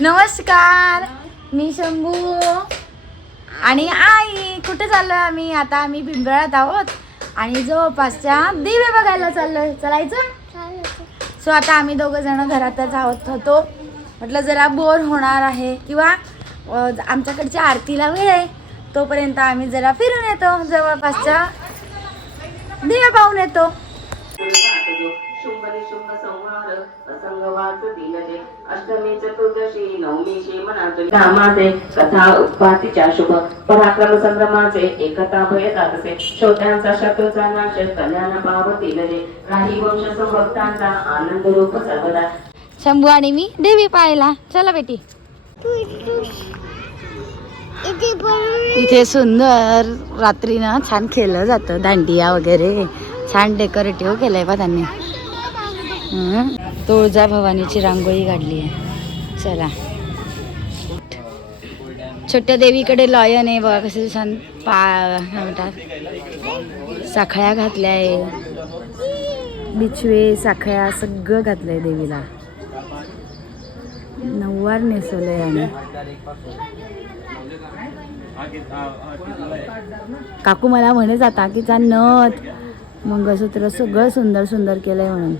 नमस्कार. मी शंभू. आणि आई कुठे चाललोय आम्ही? आता आम्ही पिंपळात आहोत. आणि जवळपासच्या दिवे बघायला चाललोय. चलायचं? सो आता आम्ही दोघं जण घरातच आहोत होतो. म्हटलं जरा बोर होणार आहे. किंवा आमच्याकडच्या आरतीला वेळ आहे तोपर्यंत आम्ही जरा फिरून येतो. जवळपासच्या दिव्या पाहून येतो. अष्टमी चतुर्दशी नामाचे कथा उत्पातीच्या शुभ पराक्रम संभ्रमाचे एकता भयदातसे श्रोत्यांचा शत्रूचा नाश कल्याण पावती काही वंश संभक्तांचा आनंद रूप सर्वदा शंभू आणि मी देवी पाहायला. चला बेटी. इथे सुंदर रात्रीनं छान खेळलं जातं. दांडिया वगैरे. छान डेकोरेटिव्ह केलंय बा त्यांनी. तुळजा भवानीची रांगोळी काढली आहे. चला. छोट्या देवीकडे लॉयन आहे बघा. कसे छान पा म्हणतात? साखळ्या घातल्या आहे बिछवे साखळ्या सगळं घातलंय देवीला. नऊवार नेसवलं आहे आम्ही. काकू मला म्हणत आता की चा नथ. मंगळसूत्र सगळं सुंदर सुंदर केलंय म्हणून.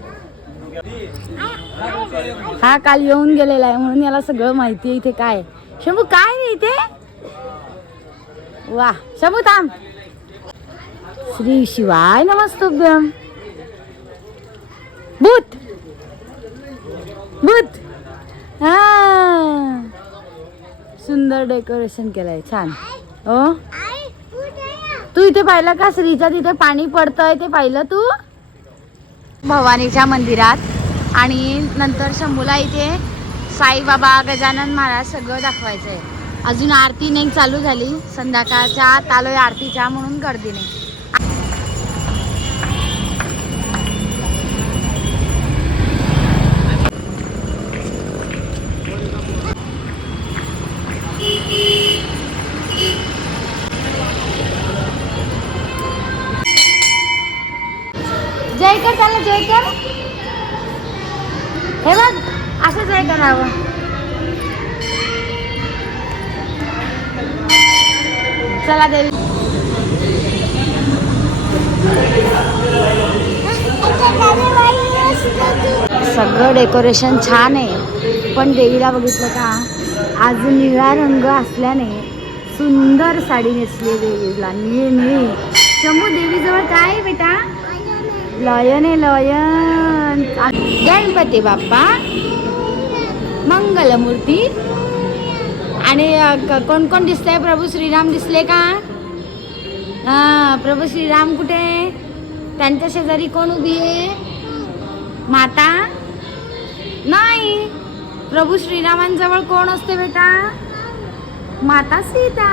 हा काल येऊन गेलेला आहे म्हणून याला सगळं माहिती आहे इथे काय. शंभू काय नाही इथे? वा शंभू थांब. श्री शिवाय नमस्तुभ्यम भूत. भूत हा सुंदर डेकोरेशन केलंय छान. हो? तू इथे पाहिलं का श्रीच्या तिथे पाणी पडतंय ते पाहिलं तू? भवानीच्या मंदिरात. आणि नंतर शंभूला इथे साईबाबा गजानन महाराज सगळं दाखवायचं आहे अजून आरती नाही चालू झाली. संध्याकाळच्या आत आलोय आरतीच्या म्हणून गर्दी नाही जय कर त्याला जय कर. हे बघ असं जय करावं. चला देवी. सगळं डेकोरेशन छान आहे. पण देवीला बघितलं का आज निळा रंग असल्याने सुंदर साडी नेसली देवीला. निळी निळी. शंभू देवीजवळ काय बेटा? लयन आहे लयन गणपती बाप्पा मंगलमूर्ती आणि कोण कोण दिसतंय प्रभू श्रीराम दिसले का हां प्रभू श्रीराम कुठे त्यांच्या शेजारी कोण उभी आहे माता नाही प्रभू श्रीरामांजवळ कोण असते बेटा माता सीता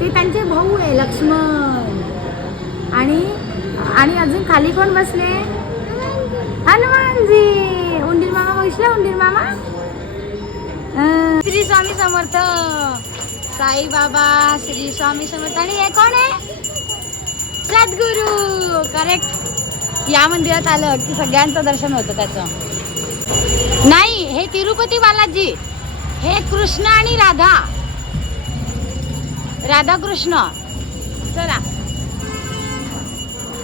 ते त्यांचे भाऊ आहे लक्ष्मण आणि आणि अजून खाली कोण बसले? हनुमानजी. उंदीर मामा बसले उंदीर मामा? श्री स्वामी समर्थ. साई बाबा श्री स्वामी समर्थ. आणि हे कोण आहे? सद्गुरू. करेक्ट या मंदिरात आलं की सगळ्यांचं दर्शन होतं त्याचं. नाही हे तिरुपती बालाजी. हे कृष्ण आणि राधा. राधा कृष्ण चला.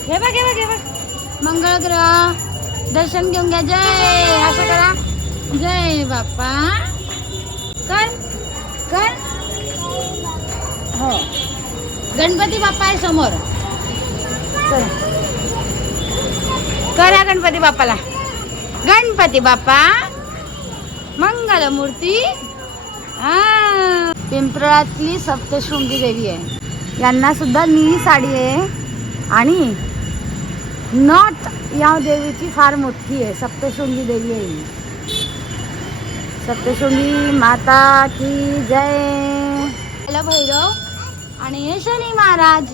हे बघ हे बघ हे बघ मंगळ ग्रह दर्शन घेऊन घ्या. जय असं करा. जय बाप्पा. कर कर. हो. गणपती बाप्पा आहे समोर. करा गणपती बाप्पाला. गणपती बाप्पा. मंगल मूर्ती. पिंपळातली सप्तशृंगी देवी आहे. यांना सुद्धा निळी साडी आहे. आणि नथ या देवीची फार मोठी आहे. सप्तशृंगी देवी आहे ही. सप्तशृंगी माता की जय. भैरव आणि हे शनी महाराज.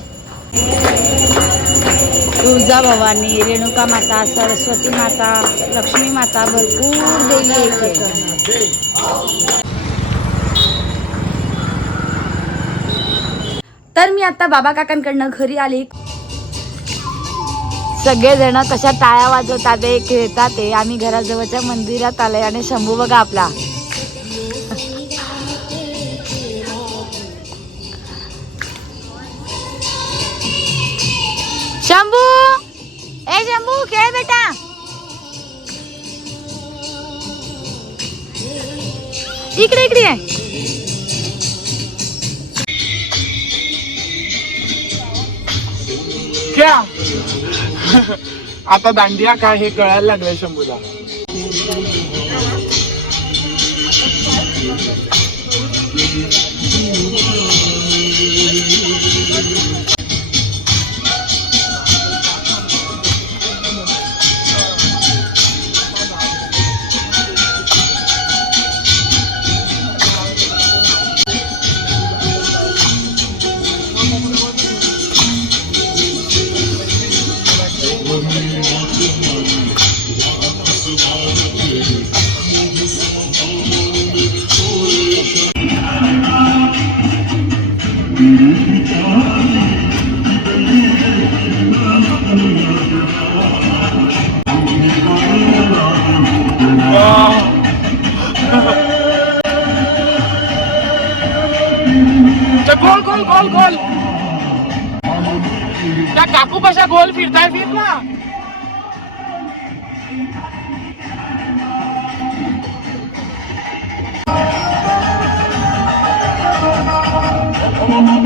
तुळजा भवानी रेणुका माता सरस्वती माता लक्ष्मी माता भरपूर देवी आहे तर मी आता बाबा काकांकडनं घरी आली. सगळेजण कशा टाळ्या वाजवतात ते खेळतात ते आम्ही घराजवळच्या मंदिरात आलोय आणि शंभू बघा आपला. शंभू! ए शंभू खेळ बेटा. इकडे इकडे क्या? आता दांडिया काय हे कळायला लागलंय शंभूला. गोल गोल गोल गोल त्या काकू कशा गोल फिरताय फिर ना Oh,